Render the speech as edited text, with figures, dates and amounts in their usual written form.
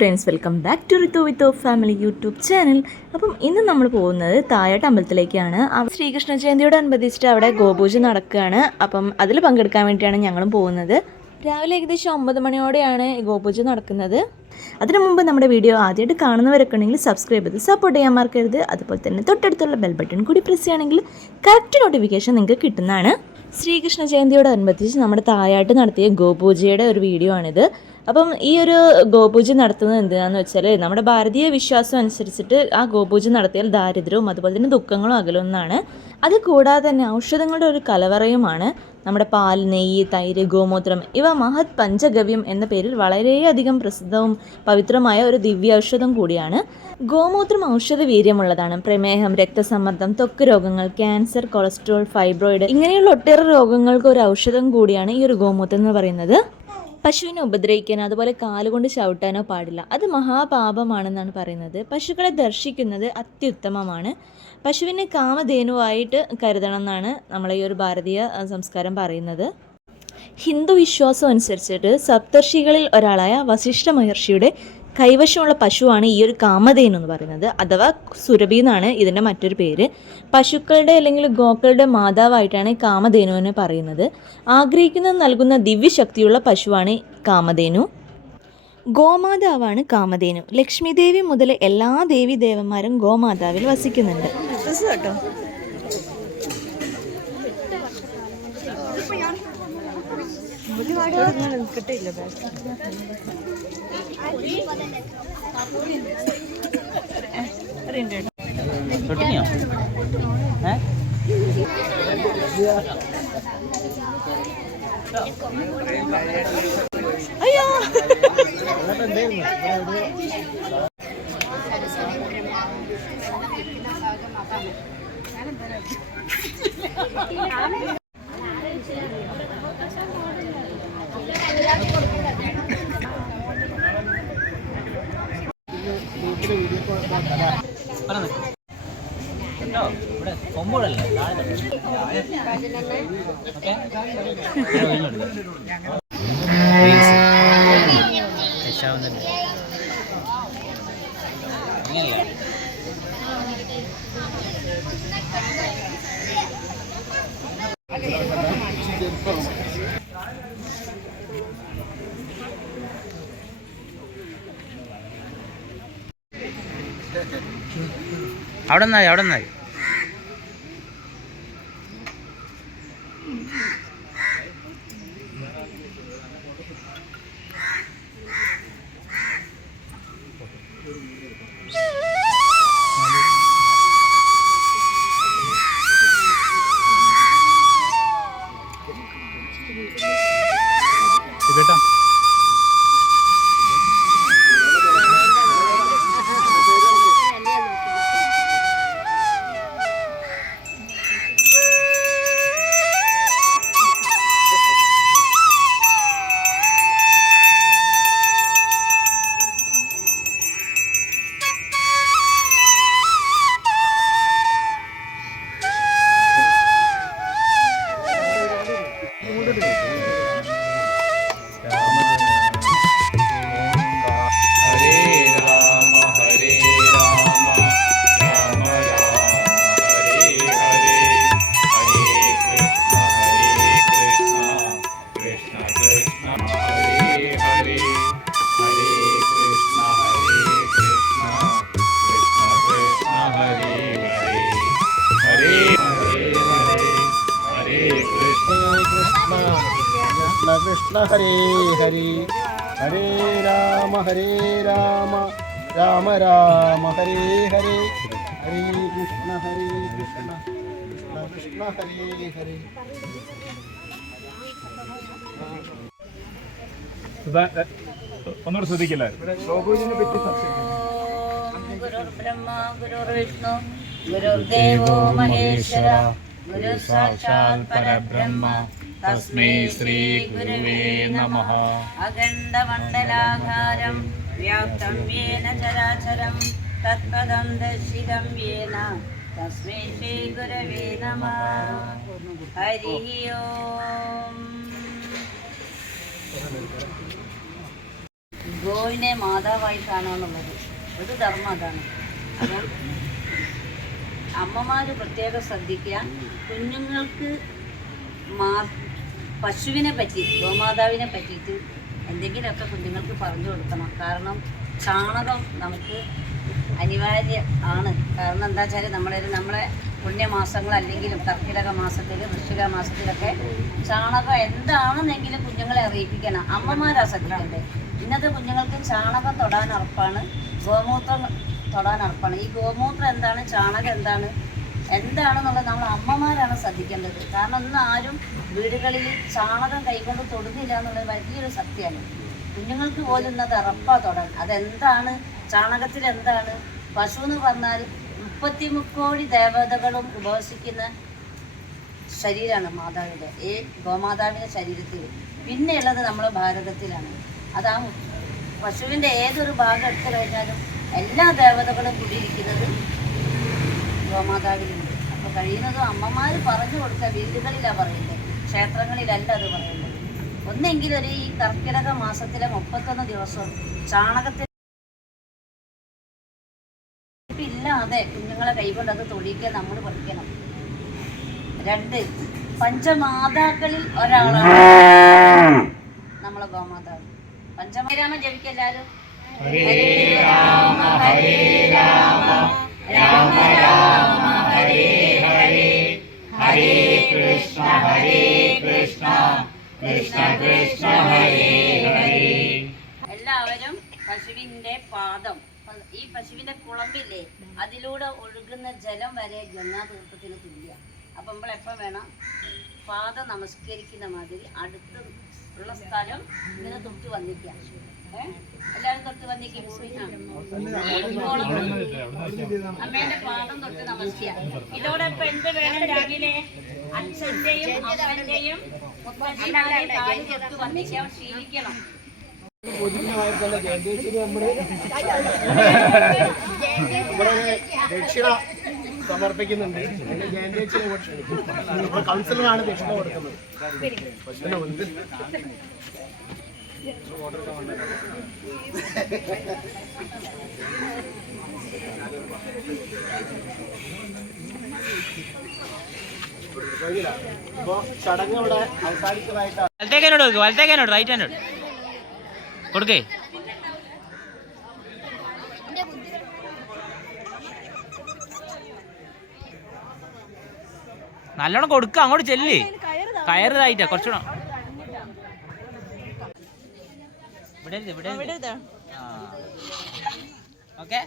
Friends, welcome back to Ritu with family YouTube channel. അപ്പം ഇന്ന് നമ്മൾ പോകുന്നത് തായാട്ട് അമ്പലത്തിലേക്കാണ്. ശ്രീകൃഷ്ണ ജയന്തിയോടനുബന്ധിച്ചിട്ട് അവിടെ ഗോപൂജ നടക്കുകയാണ്. അപ്പം അതിൽ പങ്കെടുക്കാൻ വേണ്ടിയിട്ടാണ് ഞങ്ങളും പോകുന്നത്. രാവിലെ ഏകദേശം 9 മണിയോടെയാണ് ഗോപൂജ നടക്കുന്നത്. അതിനു മുമ്പ് നമ്മുടെ വീഡിയോ ആദ്യമായിട്ട് കാണുന്നവരൊക്കെ ഉണ്ടെങ്കിൽ സബ്സ്ക്രൈബ് ചെയ്ത് സപ്പോർട്ട് ചെയ്യാൻ മറക്കരുത്. അതുപോലെ തന്നെ തൊട്ടടുത്തുള്ള ബെൽ ബട്ടൺ കൂടി പ്രസ് ചെയ്യുകയാണെങ്കിൽ കറക്റ്റ് നോട്ടിഫിക്കേഷൻ നിങ്ങൾക്ക് കിട്ടുന്നതാണ്. ശ്രീകൃഷ്ണ ജയന്തിയോടനുബന്ധിച്ച് നമ്മുടെ തായാട്ട് നടത്തിയ ഗോപൂജയുടെ ഒരു വീഡിയോ ആണിത്. അപ്പം ഈ ഒരു ഗോപൂജ നടത്തുന്നത് എന്തിനാന്ന് വെച്ചാൽ നമ്മുടെ ഭാരതീയ വിശ്വാസം അനുസരിച്ചിട്ട് ആ ഗോപൂജ നടത്തിയാൽ ദാരിദ്ര്യവും അതുപോലെ തന്നെ ദുഃഖങ്ങളും അകലുമെന്നാണ്. അത് കൂടാതെ തന്നെ ഔഷധങ്ങളുടെ ഒരു കലവറയുമാണ്. നമ്മുടെ പാൽ, നെയ്യ്, തൈര്, ഗോമൂത്രം ഇവ മഹത് പഞ്ചഗവ്യം എന്ന പേരിൽ വളരെയധികം പ്രസിദ്ധവും പവിത്രമായ ഒരു ദിവ്യ ഔഷധം കൂടിയാണ്. ഗോമൂത്രം ഔഷധ വീര്യമുള്ളതാണ്. പ്രമേഹം, രക്തസമ്മർദ്ദം, ത്വക്ക് രോഗങ്ങൾ, ക്യാൻസർ, കൊളസ്ട്രോൾ, ഫൈബ്രോയിഡ് ഇങ്ങനെയുള്ള ഒട്ടേറെ രോഗങ്ങൾക്ക് ഒരു ഔഷധം കൂടിയാണ് ഈ ഒരു ഗോമൂത്രം എന്ന് പറയുന്നത്. പശുവിനെ ഉപദ്രവിക്കാനോ അതുപോലെ കാലുകൊണ്ട് ചവിട്ടാനോ പാടില്ല. അത് മഹാപാപമാണെന്നാണ് പറയുന്നത്. പശുക്കളെ ദർശിക്കുന്നത് അത്യുത്തമമാണ്. പശുവിനെ കാമധേനുവായിട്ട് കരുതണം എന്നാണ് നമ്മളെ ഈ ഒരു ഭാരതീയ സംസ്കാരം പറയുന്നത്. ഹിന്ദു വിശ്വാസം അനുസരിച്ചിട്ട് സപ്തർഷികളിൽ ഒരാളായ വസിഷ്ഠ മഹർഷിയുടെ കൈവശമുള്ള പശുവാണ് ഈ ഒരു കാമധേനു എന്ന് പറയുന്നത്, അഥവാ സുരഭി എന്നാണ് ഇതിൻ്റെ മറ്റൊരു പേര്. പശുക്കളുടെ അല്ലെങ്കിൽ ഗോക്കളുടെ മാതാവായിട്ടാണ് കാമധേനുവിനെ പറയുന്നത്. ആഗ്രഹിക്കുന്നത് നൽകുന്ന ദിവ്യശക്തിയുള്ള പശുവാണ് കാമധേനു. ഗോമാതാവാണ് കാമധേനു. ലക്ഷ്മി ദേവി മുതൽ എല്ലാ ദേവി ദേവന്മാരും ഗോമാതാവിൽ വസിക്കുന്നുണ്ട് കേട്ടോ. കിട്ടില്ല അയ്യോ അവിടെ നിന്നായി കേട്ടോ. കൃഷ്ണ ഹരേ ഹരി ഹരേ രാമ രാമ രാമ ഹരേ ഹരേ ഹരേ കൃഷ്ണ കൃഷ്ണ കൃഷ്ണ ഹരേ ഹരേ. ഒന്നുകൂടെ ശ്രദ്ധിക്കില്ല. ഗോപൂജനെ പറ്റി സംശയം. ഗുരുർബ്രഹ്മ ഗുരുർവിഷ്ണു ഗുരുർദേവോ മഹേശ്വര ഗുരു സാക്ഷാത് പരബ്രഹ്മ തസ്മൈ ശ്രീ ഗുരുവേ നമഃ. അഖണ്ഡമണ്ഡലാകാരം വ്യാപ്തം യേന ചരാചരം തത്പദം ദർശിതം യേന തസ്മൈ ശ്രീ ഗുരവേ നമഃ. ഹരി ഓം. ഗോവിനെ മാതാവായി കാണാന്നുള്ളത് ഒരു ധർമ്മം അതാണ്. അപ്പം അമ്മമാർ പ്രത്യേകം ശ്രദ്ധിക്കുക. കുഞ്ഞുങ്ങൾക്ക് പശുവിനെ പറ്റി, ഗോമാതാവിനെ പറ്റിയിട്ട് എന്തെങ്കിലുമൊക്കെ കുഞ്ഞുങ്ങൾക്ക് പറഞ്ഞു കൊടുക്കണം. കാരണം ചാണകം നമുക്ക് അനിവാര്യ ആണ്. കാരണം എന്താ വെച്ചാൽ നമ്മളെ പുണ്യമാസങ്ങൾ അല്ലെങ്കിലും കർക്കിടക മാസത്തിൽ, വൃശ്ചിക മാസത്തിലൊക്കെ ചാണകം എന്താണെന്നെങ്കിലും കുഞ്ഞുങ്ങളെ അറിയിപ്പിക്കണം. അമ്മമാരാ ശ്രദ്ധിക്കേണ്ടത്. ഇന്നത്തെ കുഞ്ഞുങ്ങൾക്ക് ചാണകം തൊടാൻ ഉറപ്പാണ്, ഗോമൂത്രം തൊടാൻ ഉറപ്പാണ്. ഈ ഗോമൂത്രം എന്താണ്, ചാണകം എന്താണെന്നുള്ളത് നമ്മൾ അമ്മമാരാണ് ശ്രദ്ധിക്കേണ്ടത്. കാരണം ഇന്ന് ആരും വീടുകളിൽ ചാണകം കൈകൊണ്ട് തൊടുന്നില്ല എന്നുള്ളത് വലിയൊരു സത്യമാണ്. കുഞ്ഞുങ്ങൾക്ക് പോലും ഇന്നത് ഉറപ്പാ തൊടാൻ. അതെന്താണ്, ചാണകത്തിൽ എന്താണ്? പശു എന്ന് പറഞ്ഞാൽ 33 കോടി ദേവതകളും ഉപവസിക്കുന്ന ശരീരമാണ് മാതാവിൻ്റെ, ഈ ഗോമാതാവിൻ്റെ ശരീരത്തിൽ. പിന്നെയുള്ളത് നമ്മുടെ ഭാരതത്തിലാണ്. അതാ പശുവിൻ്റെ ഏതൊരു ഭാഗം എടുത്തു കഴിഞ്ഞാലും എല്ലാ ദേവതകളും കൂടിയിരിക്കുന്നത് ഗോമാതാവിലുണ്ട്. അപ്പോൾ കഴിയുന്നതും അമ്മമാർ പറഞ്ഞു കൊടുക്കുക. വീടുകളിലാണ് പറയുന്നത്, ക്ഷേത്രങ്ങളിലല്ല അത് പറയുന്നത്. ഒന്നെങ്കിലും ഒരു ഈ കർക്കിടക മാസത്തിലെ 31 ദിവസവും ചാണകത്തിൽ ഇല്ലാതെ കുഞ്ഞുങ്ങളെ കൈകൊണ്ട് അത് തൊടിക്കാൻ നമ്മൾ പഠിക്കണം. 2, പഞ്ചമാതാക്കളിൽ ഒരാളാണ് നമ്മളെ ഗോമാതാവ്. പഞ്ചമരാമ ജപിക്കെല്ലാരും ഹരേ രാമ ഹരേ രാമ രാമ രാമ ഹരേ ഹരേ ഹരേ കൃഷ്ണ കൃഷ്ണ കൃഷ്ണ ഹരേ ഹരേ. എല്ലാവരും പശുവിൻ്റെ പാദം, ഈ പശുവിൻ്റെ കുളമ്പില്ലേ, അതിലൂടെ ഒഴുകുന്ന ജലം വരെ ഗംഗാതീർത്ഥത്തിന് തുല്യ. അപ്പം നമ്മൾ എപ്പം വേണം പാദം നമസ്കരിക്കുന്ന മാതിരി അടുത്ത് ഉള്ള സ്ഥലം ഇങ്ങനെ തൊട്ട് വന്നിക്കാം. എല്ലാവരും തൊട്ട് വന്നിക്കും. അമ്മേന്റെ പാദം തൊട്ട് നമസ്കരിക്കാം. ഇതോടൊപ്പം എന്ത് വേണം, രാവിലെ അച്ഛന്റെയും അമ്മന്റെയും മുത്തച്ഛന്മാരെയും കാല് തൊട്ട് വന്നിക്കാൻ ശീലിക്കണം. ദക്ഷിണ സമർപ്പിക്കുന്നുണ്ട്. ജയന്തേച്ചിനെ കൗൺസിലറാണ് ദക്ഷിണ കൊടുക്കുന്നത്. അപ്പൊ ചടങ്ങ് ഇവിടെ അവസാനിച്ചതായിട്ടാണ്. വലത്തേക്കാനോട് റൈറ്റ് ഹാൻഡ് കൊടുക്കേ. നല്ലോണം കൊടുക്ക, അങ്ങോട്ട് ചെല്ലി. കയറിതായിട്ടാ കുറച്ചുകൂടെ ഇവിടെ. ഓക്കെ